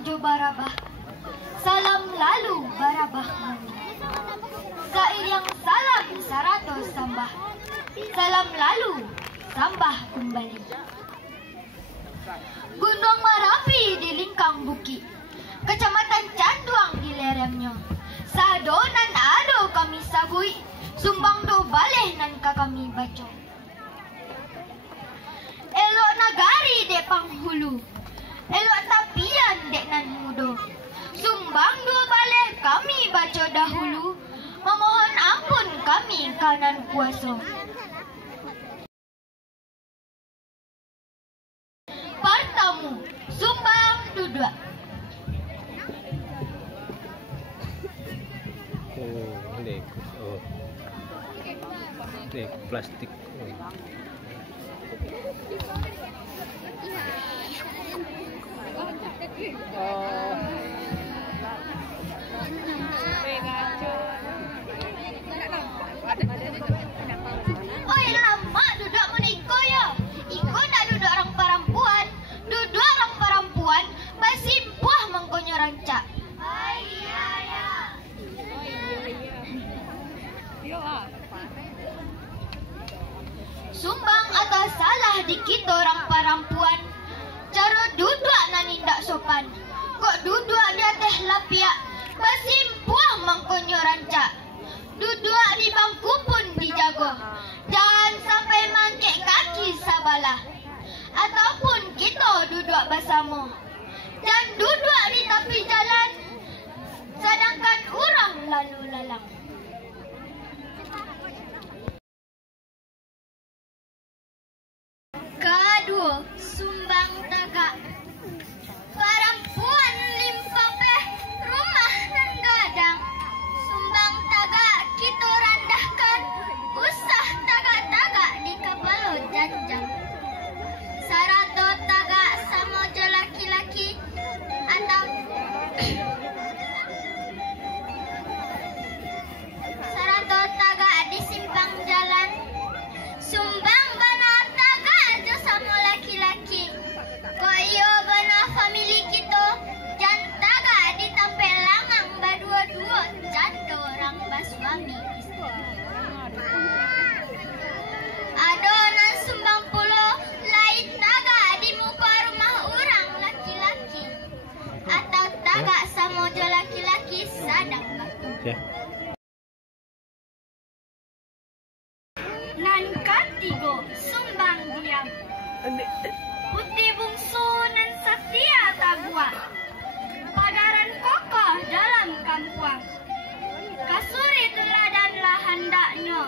jo barabah, salam lalu barabah mani. Sairing salam 100 sambah, salam lalu sambah kembali. Gunung Merapi di Lingkang Bukit, Kecamatan Canduang di lerengnya. Sado nan ado kami sabui, sumbang do baleh nan kami baca. Elok nagari dek panghulu, elok tapian dek nan mudo. Sumbang do baleh kami baca dahulu, memohon ampun kami kanan kuasa. Partamu, sumbang duduk. Plastik. Oi lama duduk meniko ya. Iko nak duduk orang perempuan. Duduk orang perempuan masih buah mengkonyo rancak. Sumbang atau salah di kita orang perempuan. Cara duduk nan indak sopan. Kok duduk di atas lapiak masih buah mengkonyo rancak. Duduk di bangku pun dijaga. Jangan sampai mangkek kaki sabalah. Ataupun kita duduk bersama. Dan duduk di tepi jalan, sedangkan orang lalu lalang. Kedua, sumbang tagak. Perempuan limpapeh rumah dan gadang. Sumbang tagak kita randahkan, usah tagak-tagak di kapalo janjang. Sarato tagak sama je laki-laki atau sarato tagak di simpang jalan. Sumbang bana tagak je sama laki-laki. Kok iyo bana famili kita jan tagak di tampil langang berdua-dua janda orang basuami. Ada nan sumbang pulo lain tagak di muka rumah orang laki-laki. Atau tagak sama je laki-laki sadang batu. Ya. Nan ketiga, sumbang diam. Putih bungsu nan setia tagua. Pagaran kokoh dalam kampuang. Kasuri teladanlah hendaknya.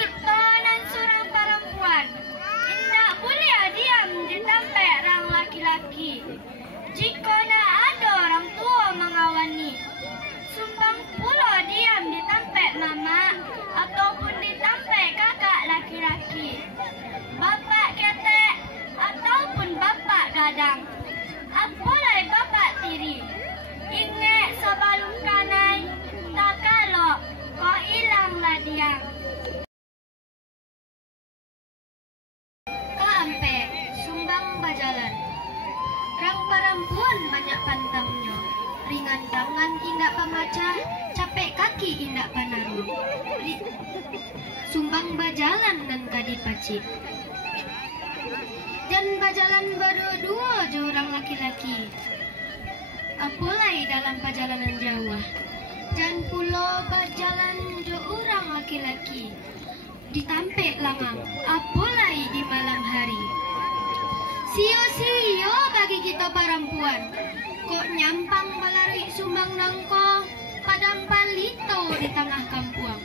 Kita nan surang perempuan, indak boleh diam di tampek orang laki-laki. Jika nak ada orang tua mengawani, sumbang pula diam di tampek mama ataupun di tampek kakak laki-laki. Bapak ketek ataupun bapak gadang. Apalai bapak tiri. Ingat sebelum kanai, tak kalau kau hilanglah dia. Kaampe, sumbang bajalan. Rang perempuan banyak pantangnya. Ringan tangan indak pemacah, capek kaki indak panaru. Sumbang bajalan dan kadi pacit. Dan bajalan berdua je orang laki-laki. Apalai dalam perjalanan jauh. Dan pula berjalan je orang laki-laki. Ditampek langang, apalai di malam hari. Sio-sio bagi kita perempuan. Kok nyampang melalui sumbang nangko padang palito di tengah kampuang.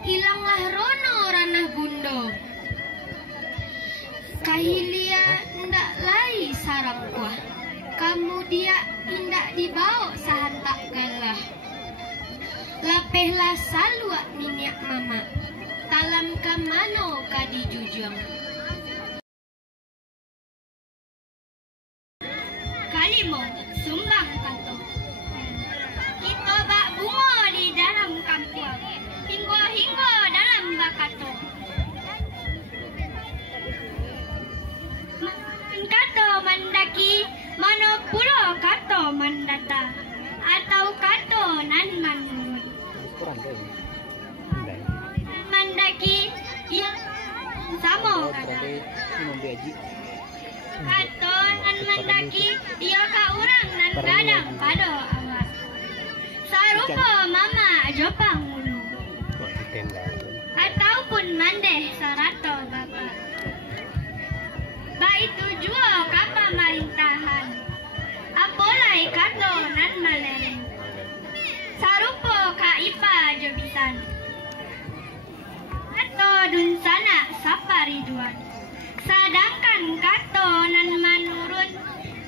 Hilanglah rono ranah bundo. Kahilia ndak lai sarang kuah. Kamu dia indak dibawa sahantak galah. Lapehlah saluak minyak mama. Talam kamano kadi jujung. Kalimo sumbang kanto. Kita bak bunga di dalam kampung. Hingga dalam bakato. Kata mendaki mana pula kata mandata atau kato nan manurun. Mandaki yang sama kato nan mandaki ia ka urang nan kadang pado awak. Sarupa mama jopang mulu. Ataupun mandeh sarato bapa. Baitu jua kapa marintahan. Apolai kato nan malering. Sarupo ka ipa jobisan. Kato dun sana sapariduan. Sedangkan kato nan manurun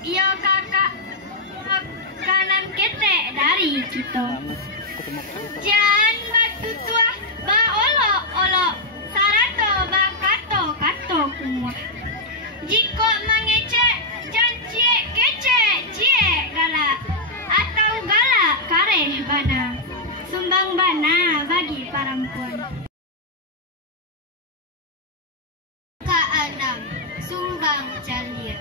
ia kakak kanan ketek dari kita. Jan batu tua ba olo sarato ba kato kumur. Jika mengecek jan cie kece cie galak atau galak kareh bana. Sumbang bana bagi perempuan. Keenam, sumbang calir.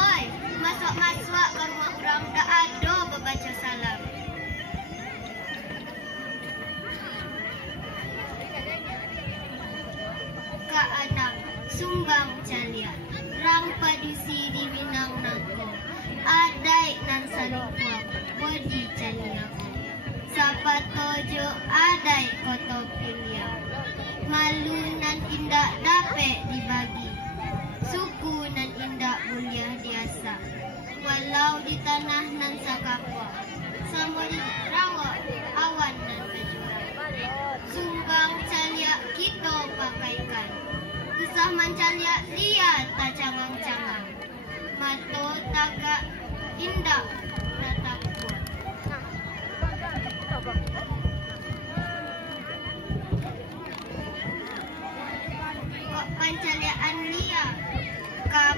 Oi, masuk ke rumah orang dah ada membaca salam. Keenam, sumbang calia. Rang padusi di Minang nangko. Adai nan saling puak, bodi calia. Sapa tojo adai koto pilia. Malu nan tindak dapat dibagi. Suku nan indak mulia biasa. Walau di tanah nan sakapwa. Sama di rawa awan nan berjurang. Sumbang calia kita pakaikan. Usah mencalia dia tak cangang-cangang. Mato tagak indak natap kuat. Kok pancaliaan lia ka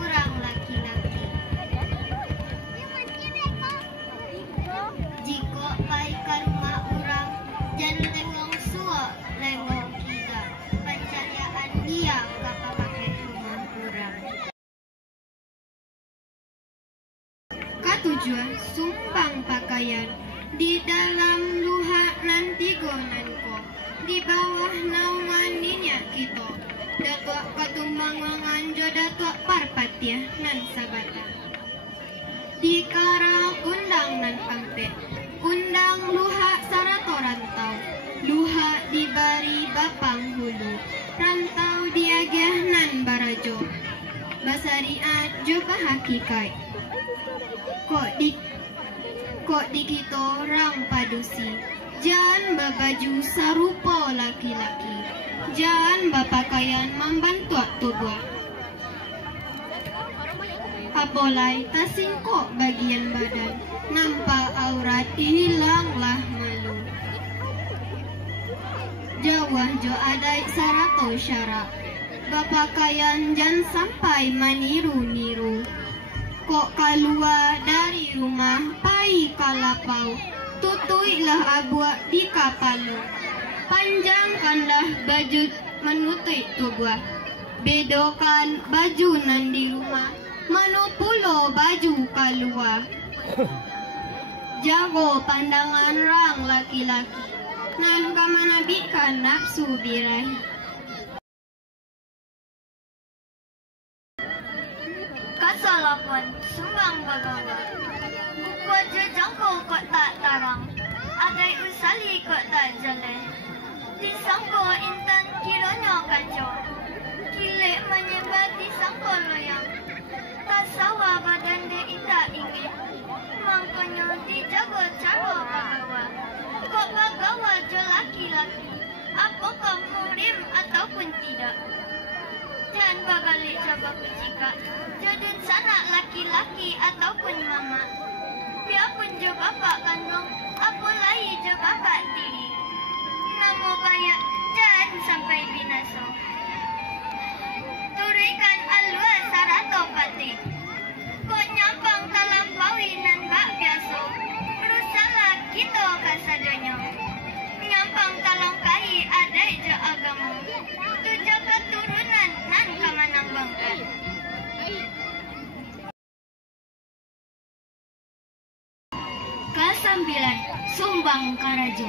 urang laki-laki. Jika pai ka rumah urang jan lengong suo lengong kita. Pancaliaan dia ka pakai rumah urang. Katujuan sumpang pakaian di dalam luha nan tigonanko di bawah naungan minyak kita. Datuk katumbangan jo datuk parpatiah nan sabata. Di karang undang nan pangte, undang luha sarato rantau, luha dibari bapang hulu, rantau diageh nan barajo, basariat jo bahakikai. Kok di kita rang padusi, jan babaju sarupo laki-laki, jan bapakaian membantu tubuh. Apolai tasingkok bagian badan, nampak aurat hilanglah malu. Jawah jo adai sarato syarak, bapakaian jan sampai maniru-niru. Kok keluar dari rumah pai kalapau, tutuilah abuak di kapalu. Panjangkanlah baju menutup tubuh, bedokan baju nan di rumah, menupulo baju keluar. Jago pandangan rang laki-laki, nan kamanabikan nafsu birahi. Kasalapan sumbang bagawa. Buku jejangkau kok tak tarang. Agai usali kok tak jalan. Disangko intan kiranya kacau. Kilik menyebar disangko loyang. Kasawa badan dia indah ingin. Makanya dijaga cara bagawa. Kok bagawa jo laki-laki. Apakah murim ataupun tidak? Dan bagalik coba kujika. Jadun sana laki-laki ataupun mama. Biarpun jo bapak kandung, apalagi jo bapak tiri. Namo kaya jangan sampai binasa. Turikan alua sarato pati. Kok nyampang talampaui nan bak biasa. Berusaha kita kasadanya. Kasambilan, Sumbang Karajo.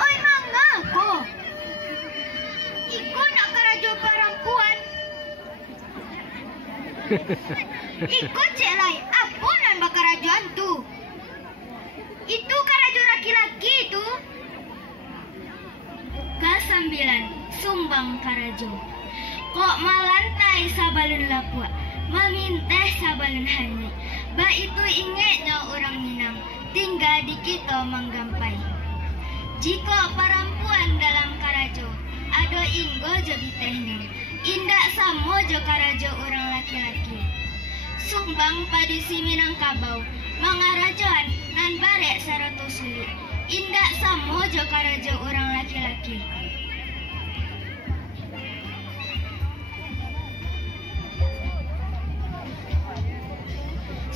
Oi mangga ko. Iko nak karajo perempuan. Iko celai, apunan bakarajoan tu. Itu karajo laki-laki tu. Kasambilan, Sumbang Karajo. Kok malantai sabalun lapua, maminteh sabalun hani. Ba itu ingetnya orang Minang, tinggal di kita manggampai. Jika perempuan dalam karajo, ada inggo jadi teknik. Indak sama jo karajo orang laki-laki. Sumbang padisi Minangkabau, mangarajoan nan barek sarato sulit. Indak sama jo karajo orang laki-laki.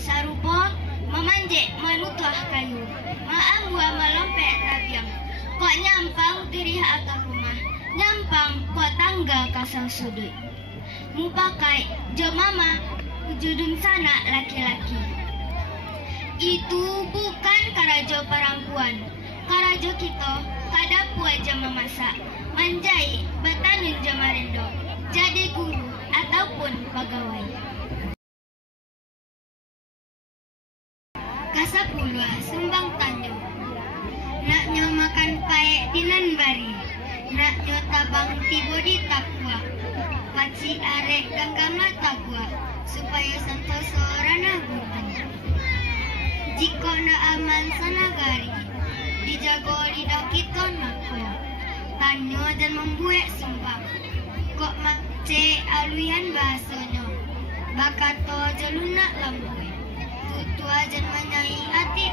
Sarupa memanjek menutuh kayu, maambua melompek tabiang. Kok nyampang tirih atap rumah, nyampang kok tangga kasau sudut. Mu pakai jemama judun sana laki-laki. Itu bukan karajo perempuan. Karajo kita kadapu aja memasak, manjai, batanun jamarendo, jadi guru ataupun pegawai. Kasapulua Sumbang Tanjung. Nak nyo makan paek dinan bari, nak nyo tabang tibo di takwa, paci arek ganggamlah takwa, supaya santoso ranah bukan. Jika na aman sanagari, dijago lidah kita nako, tanyo dan membuat sumbang. Kok mace aluyan bahasonyo, bakato jelunak lambue, tutu ajan manyai hati.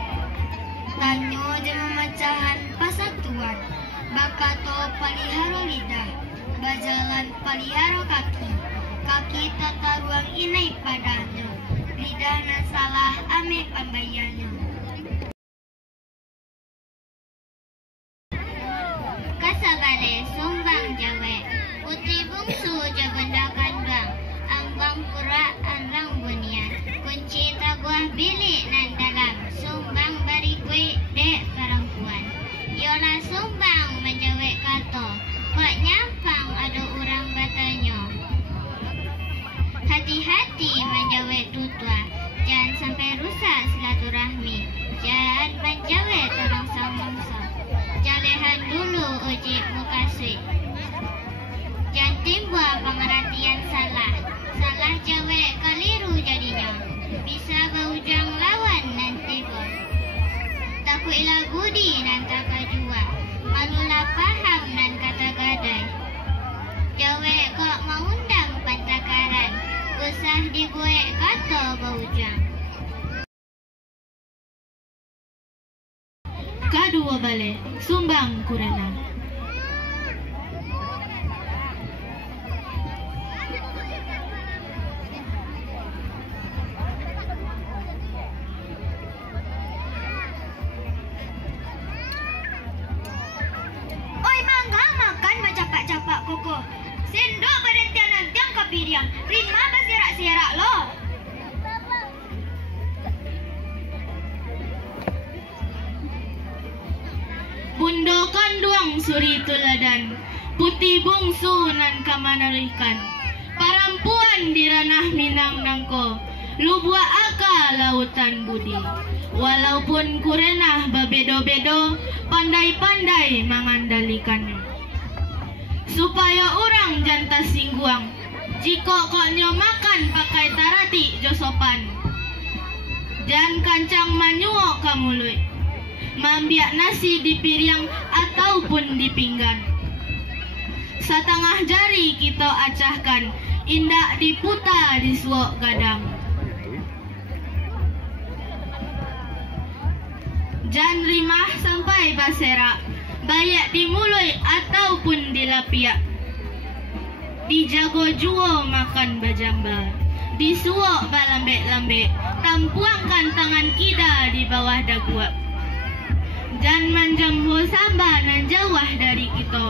Tanyo je memecahan pasatuan, bakato paliharo lidah, bajalan paliharo kaki, kaki tata ruang inai padanya, lidah nan salah ame pambayannya. Kasabale Sumbang Jawa, putih bungsu je benda kandang, ambang pura andang bunian, kunci taguah bilik nan dalam, Sumbang bari kue dek perempuan. Yola Sumbang menjawab kata, kok nyampang ada orang batanya. Hati-hati menjawab tutua, jangan sampai rusak silaturahmi, jangan menjawab orang samangsa. Jalehan dulu uji muka suit. Jangan timbul pengertian salah, salah jawab keliru jadinya, bisa berujang lawan nanti bos. Takut ilah budi nan kata jua, malulah paham nan kata gadai. Jawab kok mengundang pantakaran, usah dibuat kata berujang. Kadua bale, Sumbang Kurana. Koko, sendok berhentian nantiang kapiriang, rima berserak-serak lo. Bundokan duang suri tuladan, putih bungsu nan kamanarikan. Perempuan di ranah Minang nangko, lubua aka lautan budi. Walaupun kurenah babedo-bedo, pandai-pandai mengandalikannya. Supaya orang jantas singguang, jika koknyo makan pakai tarati josopan, dan kancang manyuo kamulut, mambiak nasi di piring ataupun di pinggan. Setengah jari kita acahkan, indak diputa di suok gadang. Jan rimah sampai baserak, bayak di mulut ataupun di lapiak. dijago juo makan bajamba, disuok balambek-lambek, tampuangkan tangan kita di bawah daguak. Jan manjam ho samba nan jauh dari kita.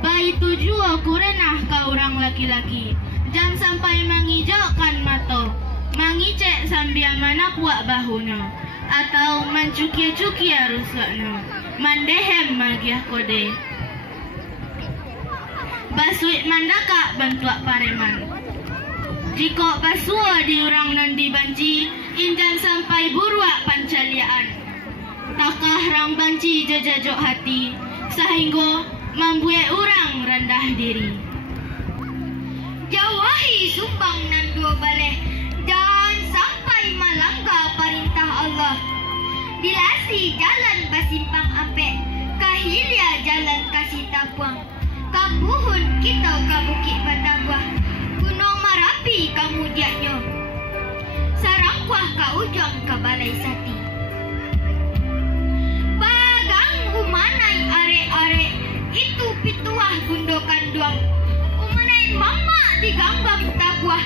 Bayi tujuo kurenah ka orang laki-laki, jan sampai mangijaukan mato, mangicek sambil manapuak bahuna, atau mencukia-cukia rusakna, mandehem magiah kode. Basuit mandaka bantuak pareman. Jika basuo diurang nan dibanci, injan sampai buruak pancaliaan. Takah rang banci jajajok hati, sehingga membuat orang rendah diri. Jauhi sumbang nan dua baleh, dan sampai malangga perintah Allah. Dilasi jalan basimpang ampek, kahilia jalan kasih tapuang. Kabuhun kita ke Bukit Batabuah, Gunung Marapi kemudiannya. Sarangkuah ke ujung ke Balai Sati. Bagang umanai arek-arek, itu pituah gundokan duang. Umanai mama di Gambang Tabuah,